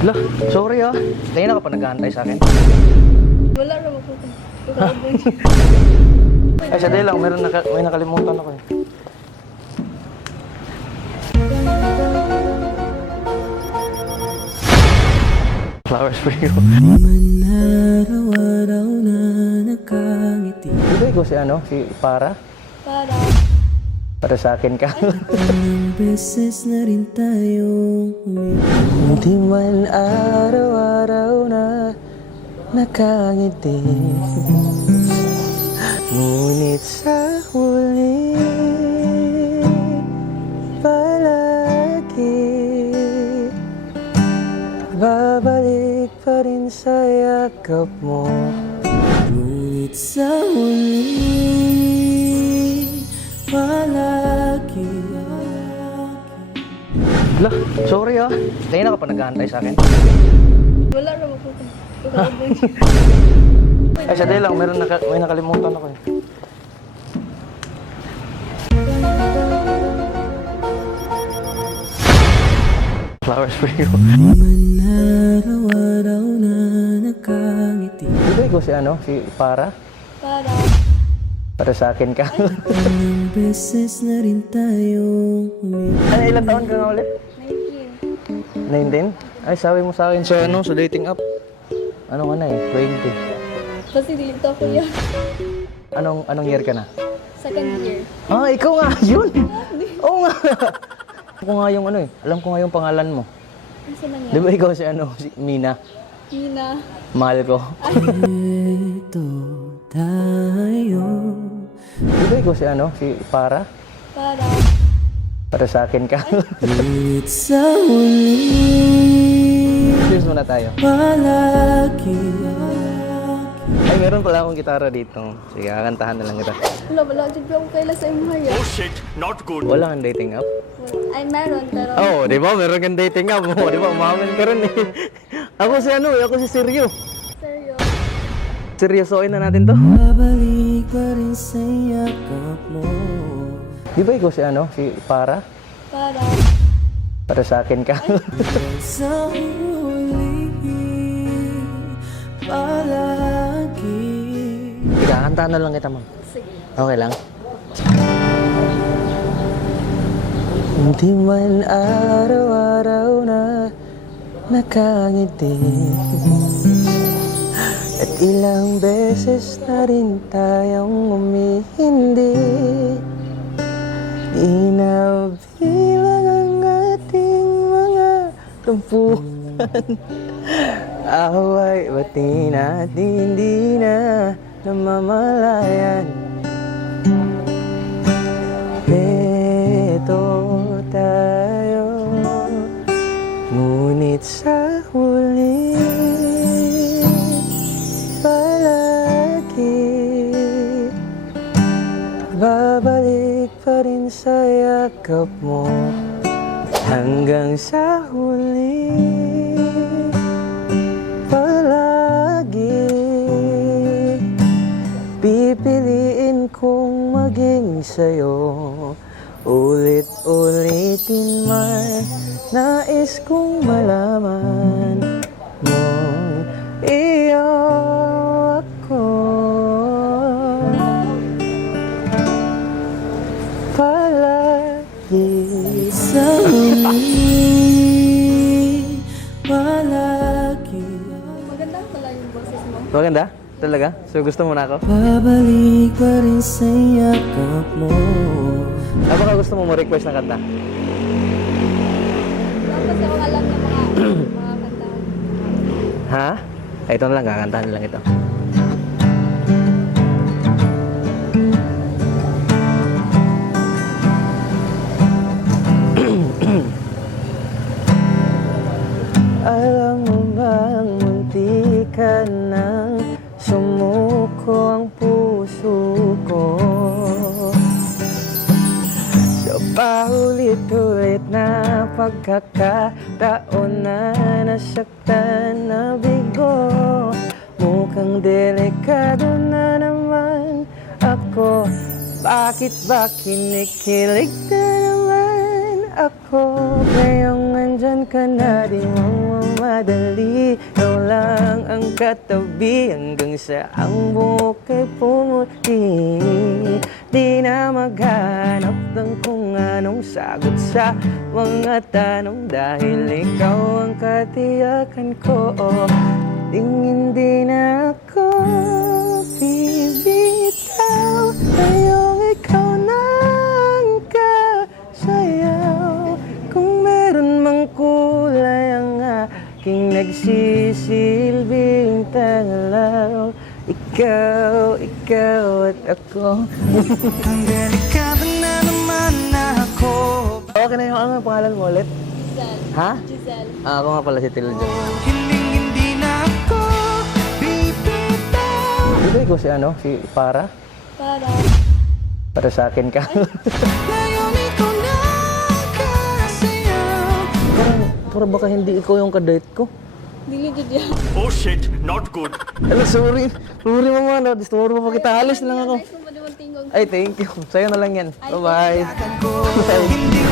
Lah, sorry ah. Kanina ka pa nag-aantay sa akin. Wala naman po. Ay, sadali lang. May nakalimutan ako eh. Flowers for you. Man araw-araw na nakangiti. Di ba ikaw si ano? Si Para? Para sa akin ka. Ilang beses na rin tayong Hindi man araw-araw na nakangiti. Ngunit sa huli palagi babalik pa rin sa yakap mo. Ngunit sa huli palagi. Lah, sorry ah. Kanina ka pa nag-aantay sa akin. Wala naman po. Ay, sadali lang. May nakalimutan ako eh. Flowers for you. Di man araw-araw na nakangiti. Di ba ikaw si ano? Si Para? Para sa akin ka. Ilang beses na rin tayong Ano, ilang taon ka nga ulit? 19. 19? Ay, sabi mo sa akin sa ano, sa dating app. Ano ka na eh? 20. Kasi dito ako yan. Anong year ka na? Second year. Ah, ikaw nga! Yun! Oo nga! Alam ko nga yung ano eh. Alam ko nga yung pangalan mo. Ano na nga? Di ba ikaw si ano? Si Mina? Mina. Mahal ko. ito tayo. Di ba ikaw si ano? Si Para? Para sa akin ka. Ngunit sa huli Cheers muna tayo. palagi. Ay, meron pala akong gitara dito. Sige, kakantahan na lang kita. Wala. Diyan ako kaila sa imaya. Oh shit, not good. Wala kang dating app? Ay, meron. Pero Oo, di ba? Meron kang dating app. Oo, di ba? Umamin ka rin eh. Ako si ano eh. Ako si Seryo. seryo. Seryosoin na natin to. Babalik pa rin sa yakap mo. Di ba ikaw si ano? Si Para? Para sa akin ka. Sa huli palagi. Sige, kantahan na lang kita, ma'am. Sige. Okay lang? Hindi man araw-araw na nakangiti. At ilang beses na rin tayong umihindi. Di na bilang ang ating mga tampuhan. Away, ba't hindi na namamalayan? Ito tayo, ngunit sa huli palagi babalik pa rin sa yakap mo. Hanggang sa huli palagi pipiliin kong maging sa'yo. Ulit-ulitin man nais kong malaman mo iyo ako. Palagi Sa huli palagi. Maganda pala yung boses mo. Maganda? Talaga? So gusto mo na ako? Babalik pa rin sa yakap mo. Ah, baka gusto mo request ng kanta? Tapos ako alam ng mga kanta. Ha? Ay, ito na lang, kakantahan na lang ito. Alam mo bang munti ka nang sumuko ang puso ko? Sa paulit-ulit na pagkakataon na nasaktan na bigo. Mukhang delikado na naman ako. Bakit ba kinikilig na naman ako. Ngayong nandyan ka na, di mo mamadali. Ikaw lang ang katabi hanggang sa ang buhok ay pumuti. Di na maghanap ng kung anong sagot sa mga tanong, dahil ikaw ang katiyakan ko. Hindi na ako bibitaw, ngayong ikaw na ang kasayaw. Kung meron mang kulay ang aking nagsisilbing tanglaw, ikaw at ako. Ang delikado na naman ako. Okay na yung ano pangalan mo ulit? Giselle. Ha? Giselle. Ako nga pala si Tilo John. Hindi na ako bibitaw. Di ba ikaw si ano? Si Para? Para sa akin ka. Ngayon ikaw na ang kasayaw. Para baka hindi ikaw yung kadate ko. Dili jud yan. Oh shit, not good. Ano, sorry. Sorry mama, na-disturbo pa kita. Alis na lang ako. Nice mo ba naman tingog? Ay, thank you. Sa'yo na lang yan. Bye-bye. Hindi